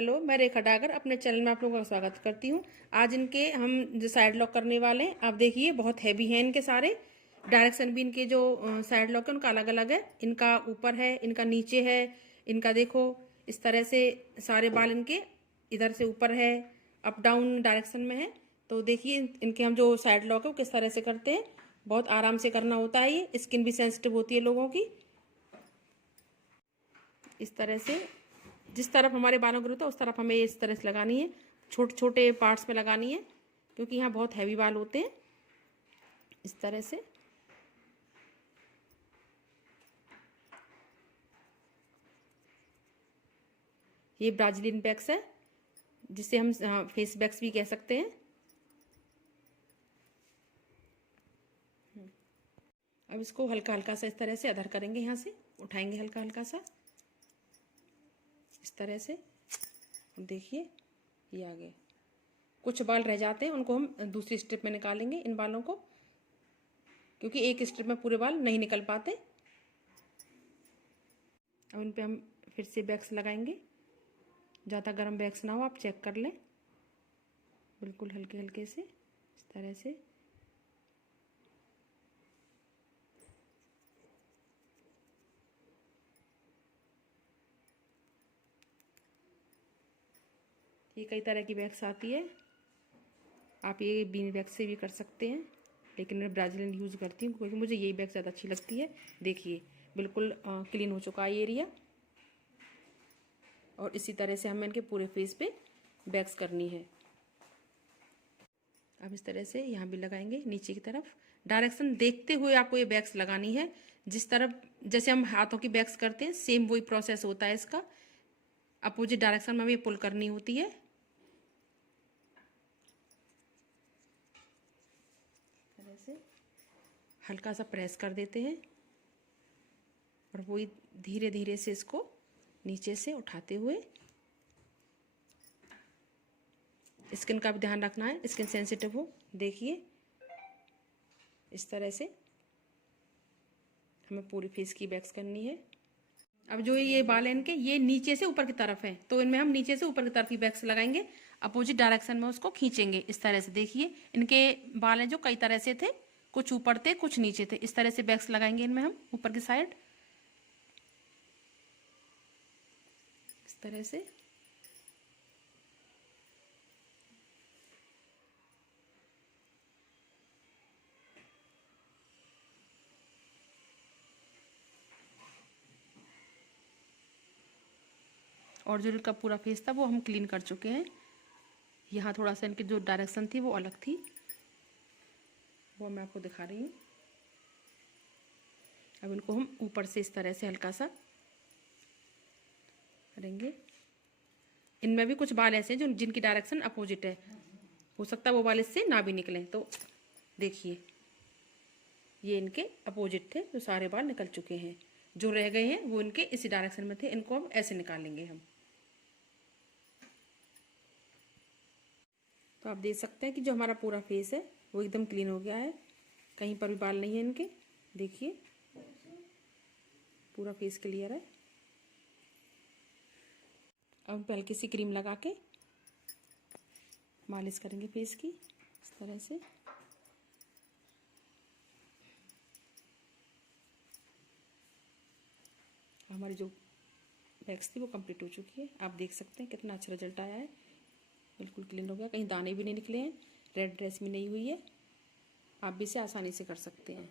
Hello, मैं रेखा डागर अपने channel में आप लोगों का स्वागत करती हूँ। आज इनके हम जो साइड लॉक करने वाले हैं, आप देखिए बहुत हैवी हैं इनके सारे। डायरेक्शन भी इनके जो साइड लॉक है उनका अलग अलग है। इनका ऊपर है, इनका नीचे है, इनका देखो इस तरह से सारे बाल इनके इधर से ऊपर है, अप डाउन डायरेक्शन में है। तो देखिए इनके हम जो साइड लॉक है वो किस तरह से करते हैं। बहुत आराम से करना होता है, ये स्किन भी सेंसिटिव होती है लोगों की। इस तरह से जिस तरफ हमारे बालों ग्रोथ है उस तरफ हमें इस तरह से लगानी है, छोटे छोटे पार्ट्स में लगानी है, क्योंकि यहाँ बहुत हैवी बाल होते हैं। इस तरह से ये ब्राजीलियन वैक्स है, जिसे हम फेस वैक्स भी कह सकते हैं। अब इसको हल्का हल्का सा इस तरह से अधर करेंगे, यहाँ से उठाएंगे हल्का हल्का सा इस तरह से। देखिए ये आ गए। कुछ बाल रह जाते हैं, उनको हम दूसरी स्ट्रिप में निकालेंगे इन बालों को, क्योंकि एक स्ट्रिप में पूरे बाल नहीं निकल पाते। अब इन पे हम फिर से वैक्स लगाएंगे। ज़्यादा गर्म वैक्स ना हो, आप चेक कर लें, बिल्कुल हल्के हल्के से इस तरह से। ये कई तरह की वैक्स आती है, आप ये बीन वैक्स से भी कर सकते हैं, लेकिन मैं ब्राजीलियन यूज़ करती हूँ क्योंकि मुझे यही वैक्स ज़्यादा अच्छी लगती है। देखिए बिल्कुल क्लीन हो चुका है ये एरिया, और इसी तरह से हमें इनके पूरे फेस पे वैक्स करनी है। अब इस तरह से यहाँ भी लगाएंगे नीचे की तरफ। डायरेक्शन देखते हुए आपको ये वैक्स लगानी है, जिस तरफ जैसे हम हाथों की वैक्स करते हैं सेम वही प्रोसेस होता है इसका। अपोजिट डायरेक्शन में हमें पुल करनी होती है। तरह से हल्का सा प्रेस कर देते हैं, और वही धीरे धीरे से इसको नीचे से उठाते हुए। स्किन का भी ध्यान रखना है, स्किन सेंसिटिव हो। देखिए इस तरह से हमें पूरी फेस की वैक्स करनी है। अब जो ये बाल है इनके, ये नीचे से ऊपर की तरफ है, तो इनमें हम नीचे से ऊपर की तरफ की वैक्स लगाएंगे। अपोजिट डायरेक्शन में उसको खींचेंगे इस तरह से। देखिए इनके बाल हैं जो कई तरह से थे, कुछ ऊपर थे कुछ नीचे थे। इस तरह से वैक्स लगाएंगे इनमें हम ऊपर की साइड इस तरह से। और जो इनका पूरा फेस था वो हम क्लीन कर चुके हैं। यहाँ थोड़ा सा इनकी जो डायरेक्शन थी वो अलग थी, वो मैं आपको दिखा रही हूँ। अब इनको हम ऊपर से इस तरह से हल्का सा करेंगे। इनमें भी कुछ बाल ऐसे हैं जो जिनकी डायरेक्शन अपोजिट है, हो सकता है वो बाल इससे ना भी निकलें। तो देखिए ये इनके अपोजिट थे, जो सारे बाल निकल चुके हैं। जो रह गए हैं वो इनके इसी डायरेक्शन में थे, इनको अब ऐसे निकालेंगे हम। तो आप देख सकते हैं कि जो हमारा पूरा फेस है वो एकदम क्लीन हो गया है, कहीं पर भी बाल नहीं है इनके। देखिए पूरा फेस क्लियर है। अब हल्की सी क्रीम लगा के मालिश करेंगे फेस की इस तरह से। हमारी जो वैक्स थी वो कंप्लीट हो चुकी है। आप देख सकते हैं कितना अच्छा रिजल्ट आया है, बिल्कुल क्लीन हो गया, कहीं दाने भी नहीं निकले हैं, रेड ड्रेस भी नहीं हुई है। आप भी इसे आसानी से कर सकते हैं।